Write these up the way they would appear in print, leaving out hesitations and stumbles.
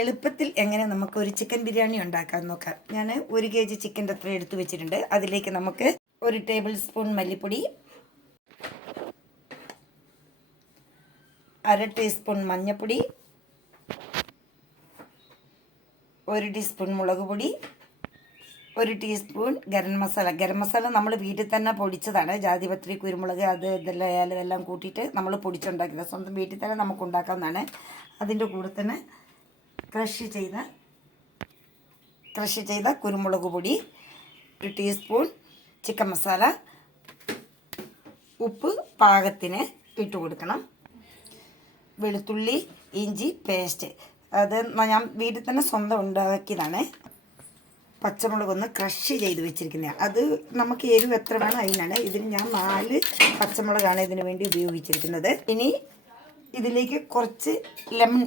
എളുപ്പത്തിൽ എങ്ങനെ നമുക്ക് ഒരു ചിക്കൻ ബിരിയാണി ഉണ്ടാക്കാൻ നോക്കാം. ഞാൻ 1 kg ചിക്കൻ്റെ അത്ര എടുത്തു വെച്ചിട്ടുണ്ട്. അതിലേക്ക് നമുക്ക് 1 ടേബിൾ സ്പൂൺ മല്ലിപ്പൊടി, 1/2 ടീസ്പൂൺ മഞ്ഞൾപ്പൊടി, 1 ടീസ്പൂൺ മുളക് പൊടി, 1 ടീസ്പൂൺ ഗരം മസാല. ഗരം മസാല നമ്മൾ വീട്ടിൽ തന്നെ പൊടിച്ചതാണ്. ജാതിപത്രി, കുരുമുളക്, ഇതെല്ലാം കൂട്ടിയിട്ട് നമ്മൾ പൊടിച്ചുണ്ടാക്കിയത്. സ്വന്തം വീട്ടിൽ തന്നെ നമുക്ക് ഉണ്ടാക്കാവുന്നതാണ്. അതിൻ്റെ കൂടെ തന്നെ ക്രഷ് ചെയ്ത കുരുമുളക് പൊടി, 1 ടീസ്പൂൺ ചിക്കൻ മസാല, ഉപ്പ് പാകത്തിന് ഇട്ട് കൊടുക്കണം. വെളുത്തുള്ളി ഇഞ്ചി പേസ്റ്റ്, അത് ഞാൻ വീട്ടിൽ തന്നെ സ്വന്തം ഉണ്ടാക്കിയതാണ്. പച്ചമുളക് ഒന്ന് ക്രഷ് ചെയ്ത് വെച്ചിരിക്കുന്നത്, അത് നമുക്ക് എരിവ് എത്ര വേണം അതിനാണ്. ഇതിന് ഞാൻ 4 പച്ചമുളകാണ് ഇതിന് വേണ്ടി ഉപയോഗിച്ചിരിക്കുന്നത്. ഇനി ഇതിലേക്ക് കുറച്ച് ലെമൺ,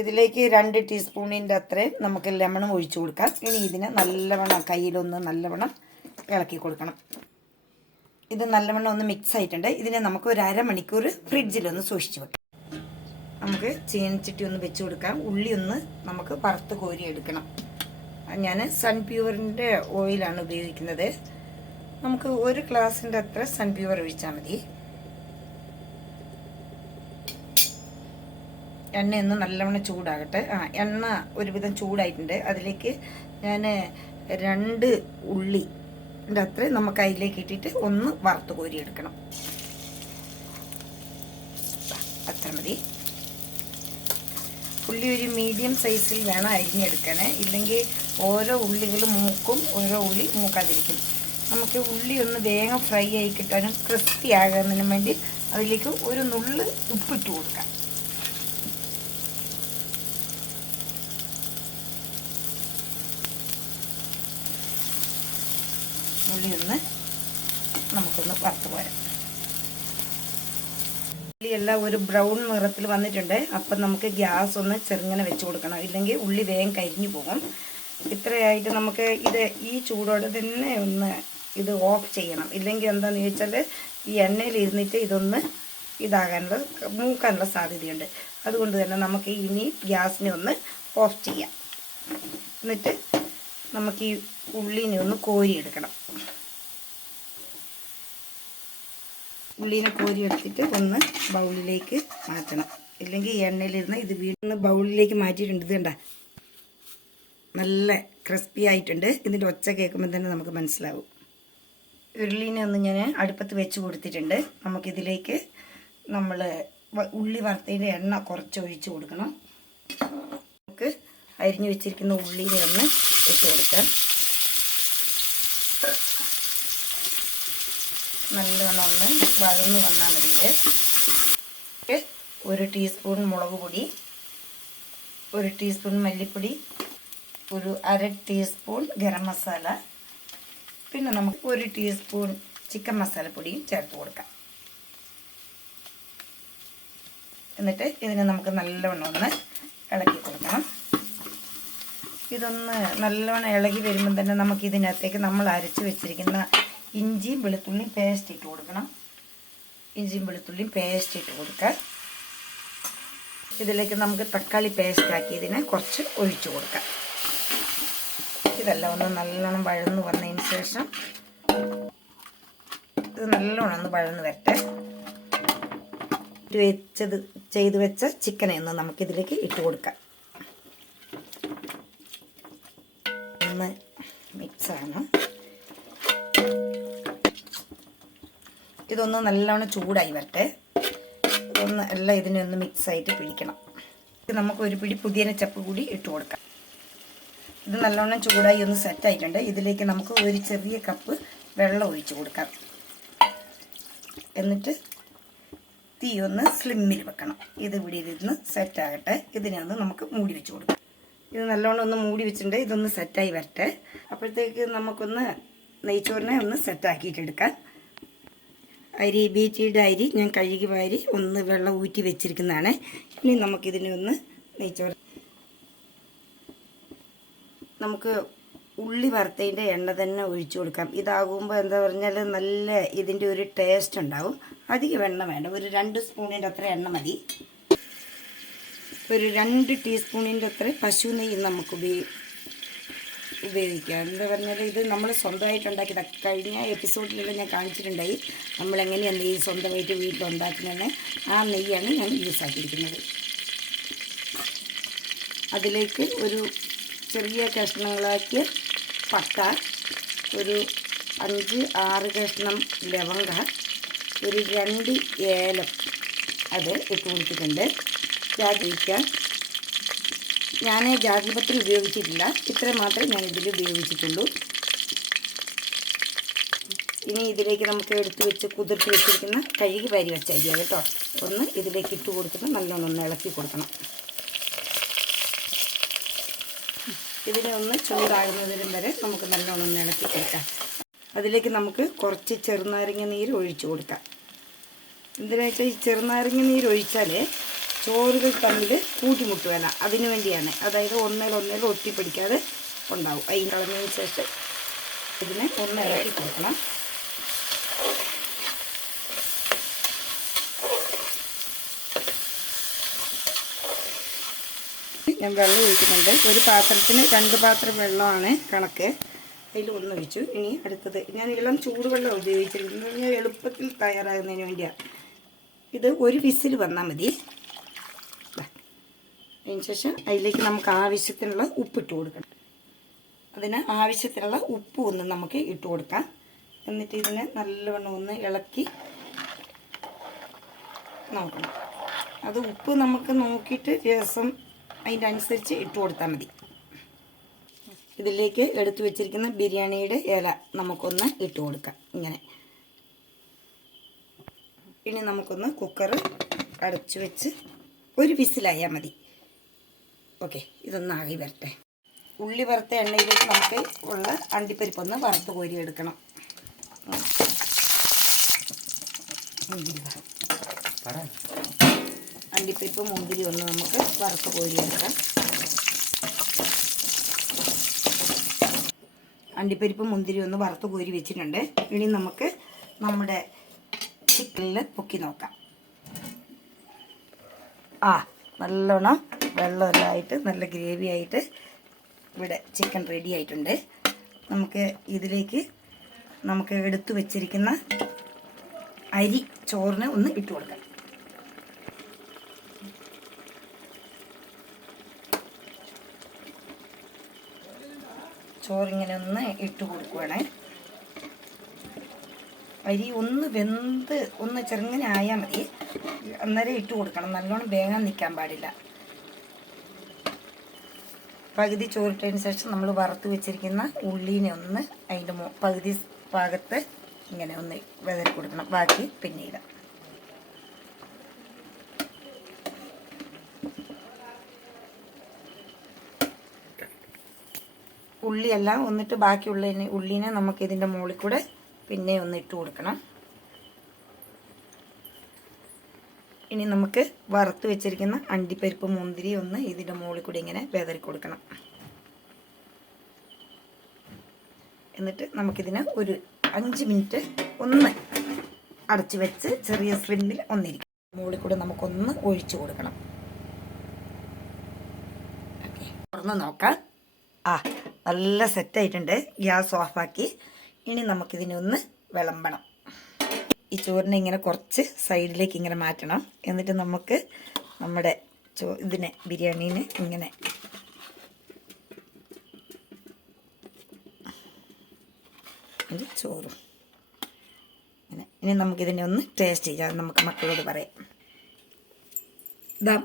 ഇതിലേക്ക് 2 ടീസ്പൂണിൻ്റെ അത്രയും നമുക്ക് ലെമണും ഒഴിച്ചു കൊടുക്കാം. ഇനി ഇതിനെ നല്ലവണ്ണം കയ്യിലൊന്ന് നല്ലവണ്ണം ഇളക്കി കൊടുക്കണം. ഇത് നല്ലവണ്ണം ഒന്ന് മിക്സ് ആയിട്ടുണ്ട്. ഇതിനെ നമുക്ക് ഒരു അരമണിക്കൂർ ഫ്രിഡ്ജിലൊന്ന് സൂക്ഷിച്ച് വെക്കാം. നമുക്ക് ചീനച്ചട്ടി ഒന്ന് വെച്ച് കൊടുക്കാം. ഉള്ളി ഒന്ന് നമുക്ക് വറുത്ത് കോരി എടുക്കണം. ഞാൻ സൺപ്യൂറിൻ്റെ ഓയിലാണ് ഉപയോഗിക്കുന്നത്. നമുക്ക് 1 ഗ്ലാസിൻ്റെ അത്ര സൺപ്യൂർ ഒഴിച്ചാൽ മതി. എണ്ണയൊന്ന് നല്ലവണ്ണം ചൂടാകട്ടെ. എണ്ണ ഒരുവിധം ചൂടായിട്ടുണ്ട്. അതിലേക്ക് ഞാൻ 2 ഉള്ളിൻ്റെ അത്ര നമുക്ക് അതിലേക്ക് ഇട്ടിട്ട് ഒന്ന് വറുത്ത് കോരിയെടുക്കണം. അത്ര മതി. ഉള്ളി ഒരു മീഡിയം സൈസിൽ വേണം അരിഞ്ഞെടുക്കാൻ, ഇല്ലെങ്കിൽ ഓരോ ഉള്ളികളും മൂക്കും, ഓരോ ഉള്ളി മൂക്കാതിരിക്കും. നമുക്ക് ഉള്ളി ഒന്ന് വേഗം ഫ്രൈ ആയി കിട്ടാനും ക്രിസ്പി ആകുന്നതിനും വേണ്ടി അതിലേക്ക് ഒരു നുള്ള് ഉപ്പിട്ട് കൊടുക്കാം. ഉള്ളി ഒന്ന് നമുക്കൊന്ന് വറുത്ത് പോരാം. ഉള്ളിയെല്ലാം ഒരു ബ്രൗൺ നിറത്തിൽ വന്നിട്ടുണ്ട്. അപ്പം നമുക്ക് ഗ്യാസ് ഒന്ന് ചെറുങ്ങനെ വെച്ച് കൊടുക്കണം, ഇല്ലെങ്കിൽ ഉള്ളി വേഗം കരിഞ്ഞു പോകും. ഇത്രയായിട്ട് നമുക്ക് ഈ ചൂടോടെ തന്നെ ഒന്ന് ഇത് ഓഫ് ചെയ്യണം. ഇല്ലെങ്കിൽ എന്താണെന്ന് ചോദിച്ചാൽ ഈ എണ്ണയിൽ ഇരുന്നിട്ട് ഇതൊന്ന് മൂക്കാനുള്ള സാധ്യതയുണ്ട്. അതുകൊണ്ട് തന്നെ നമുക്ക് ഇനി ഗ്യാസിനെ ഒന്ന് ഓഫ് ചെയ്യാം. എന്നിട്ട് നമുക്ക് ഈ ഉള്ളിനെ ഒന്ന് കോരിയെടുക്കണം. ഉള്ളിനെ കോരിയെടുത്തിട്ട് ഒന്ന് ബൗളിലേക്ക് മാറ്റണം, ഇല്ലെങ്കിൽ എണ്ണയിലിരുന്ന് ഇത് വീണ്ടും ബൗളിലേക്ക് മാറ്റിയിട്ടുണ്ട്. ഇത് കണ്ട നല്ല ക്രിസ്പി ആയിട്ടുണ്ട്. ഇതിൻ്റെ ഒച്ച കേൾക്കുമ്പോൾ തന്നെ നമുക്ക് മനസ്സിലാവും. ഉരുളീനെ ഒന്ന് ഞാൻ അടുപ്പത്ത് വെച്ച് കൊടുത്തിട്ടുണ്ട്. നമുക്കിതിലേക്ക് നമ്മൾ ഉള്ളി വറുത്തതിൻ്റെ എണ്ണ കുറച്ച് ഒഴിച്ച് കൊടുക്കണം. നമുക്ക് അരിഞ്ഞു വെച്ചിരിക്കുന്ന ഉള്ളിനെ ഒന്ന് ഇട്ട് കൊടുക്കാം. നല്ലവണ്ണം ഒന്ന് വഴന്ന് വന്നാൽ മതി. 1 ടീസ്പൂൺ മുളക് പൊടി, 1 ടീസ്പൂൺ മല്ലിപ്പൊടി, 1/2 ടീസ്പൂൺ ഗരം മസാല, പിന്നെ നമുക്ക് 1 ടീസ്പൂൺ ചിക്കൻ മസാലപ്പൊടിയും ചേർത്ത് കൊടുക്കാം. എന്നിട്ട് ഇതിനെ നമുക്ക് നല്ലവണ്ണം ഒന്ന് ഇളക്കി കൊടുക്കണം. ഇതൊന്ന് നല്ലവണ്ണം ഇളകി വരുമ്പം തന്നെ നമുക്ക് ഇതിനകത്തേക്ക് നമ്മൾ അരച്ച് വെച്ചിരിക്കുന്ന ഇഞ്ചിയും വെളുത്തുള്ളിയും പേസ്റ്റ് ഇട്ട് കൊടുക്കണം. ഇഞ്ചിയും വെളുത്തുള്ളിയും പേസ്റ്റ് ഇട്ട് കൊടുക്കുക. ഇതിലേക്ക് നമുക്ക് തക്കാളി പേസ്റ്റ് ആക്കി ഇതിനെ കുറച്ച് ഒഴിച്ചു കൊടുക്കാം. ഇതെല്ലാം ഒന്ന് നല്ലോണം വഴന്ന് വന്നതിന് ശേഷം ഇത് നല്ലോണം ഒന്ന് വഴന്ന് വരട്ടെ. ചെയ്ത് വെച്ച ചിക്കനെ ഒന്ന് നമുക്കിതിലേക്ക് ഇട്ട് കൊടുക്കാം. ഒന്ന് മിക്സാണ്. ഇതൊന്ന് നല്ലോണം ചൂടായി വരട്ടെ. ഇതൊന്ന് എല്ലാം ഇതിനൊന്ന് മിക്സായിട്ട് പിടിക്കണം. ഇത് നമുക്ക് 1 പിടി പുതിന ചപ്പ് കൂടി ഇട്ട് കൊടുക്കാം. ഇത് നല്ലോണം ചൂടായി ഒന്ന് സെറ്റായിട്ടുണ്ട്. ഇതിലേക്ക് നമുക്ക് 1 ചെറിയ കപ്പ് വെള്ളം ഒഴിച്ച് കൊടുക്കാം. എന്നിട്ട് തീ ഒന്ന് സ്ലിമ്മിൽ വെക്കണം. ഇത് ഇവിടെ ഇരുന്ന് സെറ്റാകട്ടെ. ഇതിനെ ഒന്ന് നമുക്ക് മൂടി വെച്ച് കൊടുക്കാം. ഇത് നല്ലോണം ഒന്ന് മൂടി വെച്ചിട്ടുണ്ട്. ഇതൊന്ന് സെറ്റായി വരട്ടെ. അപ്പോഴത്തേക്ക് നമുക്കൊന്ന് നെയ്ച്ചോറിനെ ഒന്ന് സെറ്റാക്കിയിട്ടെടുക്കാം. ബീറ്റിയുടെ അരി ഞാൻ കഴുകി വാരി ഒന്ന് വെള്ളം ഊറ്റി വെച്ചിരിക്കുന്നതാണ്. ഇനി നമുക്കിതിനെ ഒന്ന് നെയ്ച്ചോറ് നമുക്ക് ഉള്ളി വറുത്തതിൻ്റെ എണ്ണ തന്നെ ഒഴിച്ചു കൊടുക്കാം. ഇതാകുമ്പോൾ എന്താ പറഞ്ഞാൽ നല്ല ഇതിൻ്റെ ഒരു ടേസ്റ്റ് ഉണ്ടാവും. അധികം എണ്ണ വേണ്ട, ഒരു 2 സ്പൂണിൻ്റെ അത്ര എണ്ണ മതി. ഒരു 2 ടീസ്പൂണിൻ്റെ അത്ര പശു നെയ്യ് നമുക്ക് ഉപയോഗിക്കാം. എന്താ പറഞ്ഞാൽ ഇത് നമ്മൾ സ്വന്തമായിട്ട് ഉണ്ടാക്കിയത്. കഴിഞ്ഞ എപ്പിസോഡിലെല്ലാം ഞാൻ കാണിച്ചിട്ടുണ്ടായി നമ്മളെങ്ങനെയാണ് നെയ്യ് സ്വന്തമായിട്ട് വീട്ടിലുണ്ടാക്കുന്നതെന്ന്. ആ നെയ്യാണ് ഞാൻ യൂസ് ആക്കിയിരിക്കുന്നത്. അതിലേക്ക് ഒരു ചെറിയ കഷ്ണങ്ങളാക്കിയ പട്ട, ഒരു 5-6 കഷ്ണം ലവംഗ, ഒരു 2 ഏലം അത് ഇട്ട് കൊടുത്തിട്ടുണ്ട്. ജാതിക്ക ഞാൻ ജാതിപത്രി ഉപയോഗിച്ചിട്ടില്ല, ഇത്ര മാത്രമേ ഞാൻ ഇതിൽ ഉപയോഗിച്ചിട്ടുള്ളൂ. ഇനി ഇതിലേക്ക് നമുക്ക് എടുത്ത് വെച്ച് കുതിർത്ത് വെച്ചിരിക്കുന്ന കഴുകി വാരി വെച്ച അരിയാണ് കേട്ടോ. ഒന്ന് ഇതിലേക്ക് ഇട്ട് കൊടുത്തിട്ട് നല്ലോണം ഒന്ന് ഇളക്കി കൊടുക്കണം. ഇതിനെ ഒന്ന് ചൂടാകുന്നതിനും വരെ നമുക്ക് നല്ലോണം ഒന്ന് ഇളക്കി കൊടുക്കാം. അതിലേക്ക് നമുക്ക് കുറച്ച് ചെറുനാരങ്ങ നീര് ഒഴിച്ചു കൊടുക്കാം. എന്തിനാ വെച്ചാൽ ഈ ചെറുനാരങ്ങ നീര് ഒഴിച്ചാൽ ചോറുകൾ തമ്മിൽ കൂട്ടിമുട്ടുകയില്ല, അതിനു വേണ്ടിയാണ്. അതായത് ഒന്നേലൊന്നേൽ ഒട്ടിപ്പിടിക്കാതെ ഉണ്ടാവും. അതിന് കളഞ്ഞതിന് ശേഷം ഇതിനെ ഒന്ന് ഇളക്കി കൊടുക്കണം. ഞാൻ വെള്ളം ഒഴിക്കുന്നുണ്ട്. ഒരു പാത്രത്തിന് 2 പാത്രം വെള്ളമാണ് കണക്ക്. അതിൽ ഒന്ന് ഒഴിച്ചു. ഇനി അടുത്തത് ഞാൻ ഇളം ചൂടുവെള്ളം ഉപയോഗിച്ചിരിക്കുന്നത് ഞാൻ എളുപ്പത്തിൽ തയ്യാറാകുന്നതിന് വേണ്ടിയാണ്. ഇത് ഒരു വിസിൽ വന്നാൽ മതി. അതിന് ശേഷം അതിലേക്ക് നമുക്ക് ആവശ്യത്തിനുള്ള ഉപ്പിട്ട് കൊടുക്കണം. അതിന് ആവശ്യത്തിനുള്ള ഉപ്പ് ഒന്ന് നമുക്ക് ഇട്ട് കൊടുക്കാം. എന്നിട്ട് ഇതിനെ നല്ലവണ്ണം ഒന്ന് ഇളക്കി നോക്കണം. അത് ഉപ്പ് നമുക്ക് നോക്കിയിട്ട് രസം അതിൻ്റെ അനുസരിച്ച് ഇട്ട് കൊടുത്താൽ മതി. ഇതിലേക്ക് എടുത്തു വെച്ചിരിക്കുന്ന ബിരിയാണിയുടെ ഇല നമുക്കൊന്ന് ഇട്ട് കൊടുക്കാം ഇങ്ങനെ. ഇനി നമുക്കൊന്ന് കുക്കർ അടച്ചു വെച്ച് ഒരു വിസിലായാൽ മതി. ഓക്കെ, ഇതൊന്ന് ആകി വരട്ടെ. ഉള്ളി വറുത്ത എണ്ണയിലേക്ക് നമുക്ക് ഉള്ള അണ്ടിപ്പരിപ്പൊന്ന് വറുത്ത് കോരിയെടുക്കണം. അണ്ടിപ്പരിപ്പ് മുന്തിരി ഒന്ന് നമുക്ക് വറുത്ത് കോരിയെടുക്കാം. അണ്ടിപ്പരിപ്പ് മുന്തിരി ഒന്ന് വറുത്ത് കോരി വെച്ചിട്ടുണ്ട്. ഇനി നമുക്ക് നമ്മുടെ ചിക്കനിൽ പൊക്കി നോക്കാം. നല്ലോണം വെള്ളമെല്ലാമായിട്ട് നല്ല ഗ്രേവി ആയിട്ട് ഇവിടെ ചിക്കൻ റെഡി ആയിട്ടുണ്ട്. നമുക്ക് ഇതിലേക്ക് നമുക്ക് എടുത്തു വെച്ചിരിക്കുന്ന അരി ചോറിന് ഒന്ന് ഇട്ട് കൊടുക്കാം. ചോറിങ്ങനെ ഒന്ന് ഇട്ട് കൊടുക്കുവാണ്. അരി ഒന്ന് വെന്ത് ഒന്ന് ചെറുങ്ങനെ ആയാൽ മതി, അന്നേരം ഇട്ട് കൊടുക്കണം. നല്ലോണം വേഗം നിൽക്കാൻ പാടില്ല. പകുതി ചോറിട്ടതിന് ശേഷം നമ്മൾ വറുത്ത് വെച്ചിരിക്കുന്ന ഉള്ളീനെ ഒന്ന് അതിൻ്റെ പകുതി ഭാഗത്ത് ഇങ്ങനെ ഒന്ന് വെതറി കൊടുക്കണം. ബാക്കി പിന്നെ ഇടാം. ഉള്ളിയെല്ലാം ഒന്നിട്ട് ബാക്കിയുള്ള ഉള്ളീനെ നമുക്ക് ഇതിൻ്റെ മുകളിൽ കൂടെ പിന്നെ ഒന്ന് ഇട്ട് കൊടുക്കണം. ഇനി നമുക്ക് വറുത്ത് വെച്ചിരിക്കുന്ന അണ്ടിപ്പരിപ്പ് മുന്തിരി ഒന്ന് ഇതിൻ്റെ മുകളിൽ കൂടി ഇങ്ങനെ വെതറി കൊടുക്കണം. എന്നിട്ട് നമുക്കിതിനെ ഒരു 5 മിനിറ്റ് ഒന്ന് അടച്ചു വെച്ച് ചെറിയ സ്ലിമ്മിൽ ഒന്നിരിക്കും. മുകളിൽ കൂടെ നമുക്കൊന്ന് ഒഴിച്ചു കൊടുക്കണം. ഓക്കെ, തുറന്ന് നോക്കാം. നല്ല സെറ്റായിട്ടുണ്ട്. ഗ്യാസ് ഓഫാക്കി. ഇനി നമുക്കിതിനെ ഒന്ന് വിളമ്പണം. ഈ ചോറിനെ ഇങ്ങനെ കുറച്ച് സൈഡിലേക്ക് ഇങ്ങനെ മാറ്റണം. എന്നിട്ട് നമുക്ക് നമ്മുടെ ഇതിനെ ബിരിയാണീനെ ഇങ്ങനെ ചോറും ഇങ്ങനെ. ഇനി നമുക്കിതിനെ ഒന്ന് ടേസ്റ്റ് ചെയ്യാം. നമുക്ക് മക്കളോട് പറയാം.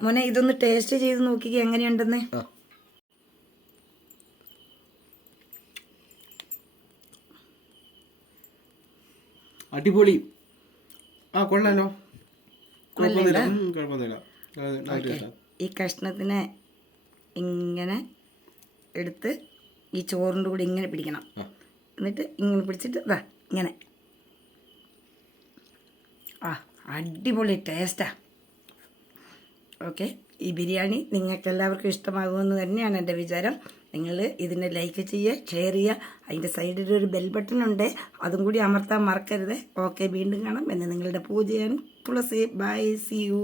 മോനെ ഇതൊന്ന് ടേസ്റ്റ് ചെയ്ത് നോക്കിക്കുക എങ്ങനെയുണ്ടെന്ന്. അടിപൊളി. കൊള്ളാലോ. ഈ കഷ്ണത്തിനെ ഇങ്ങനെ എടുത്ത് ഈ ചോറിൻ്റെ കൂടെ ഇങ്ങനെ പിടിക്കണം. എന്നിട്ട് ഇങ്ങനെ പിടിച്ചിട്ട് ഇങ്ങനെ. അടിപൊളി ടേസ്റ്റാ. ഓക്കെ, ഈ ബിരിയാണി നിങ്ങൾക്ക് എല്ലാവർക്കും ഇഷ്ടമാകുമെന്ന് തന്നെയാണ് എൻ്റെ വിചാരം. നിങ്ങൾ ഇതിനെ ലൈക്ക് ചെയ്യുക, ഷെയർ ചെയ്യുക. അതിൻ്റെ സൈഡിൽ ഒരു ബെൽ ബട്ടൺ ഉണ്ട്, അതും കൂടി അമർത്താൻ മറക്കരുത്. ഓക്കെ, വീണ്ടും കാണാം. എന്നെ നിങ്ങളുടെ പൂജയാണ് തുളസി. Bye, see U.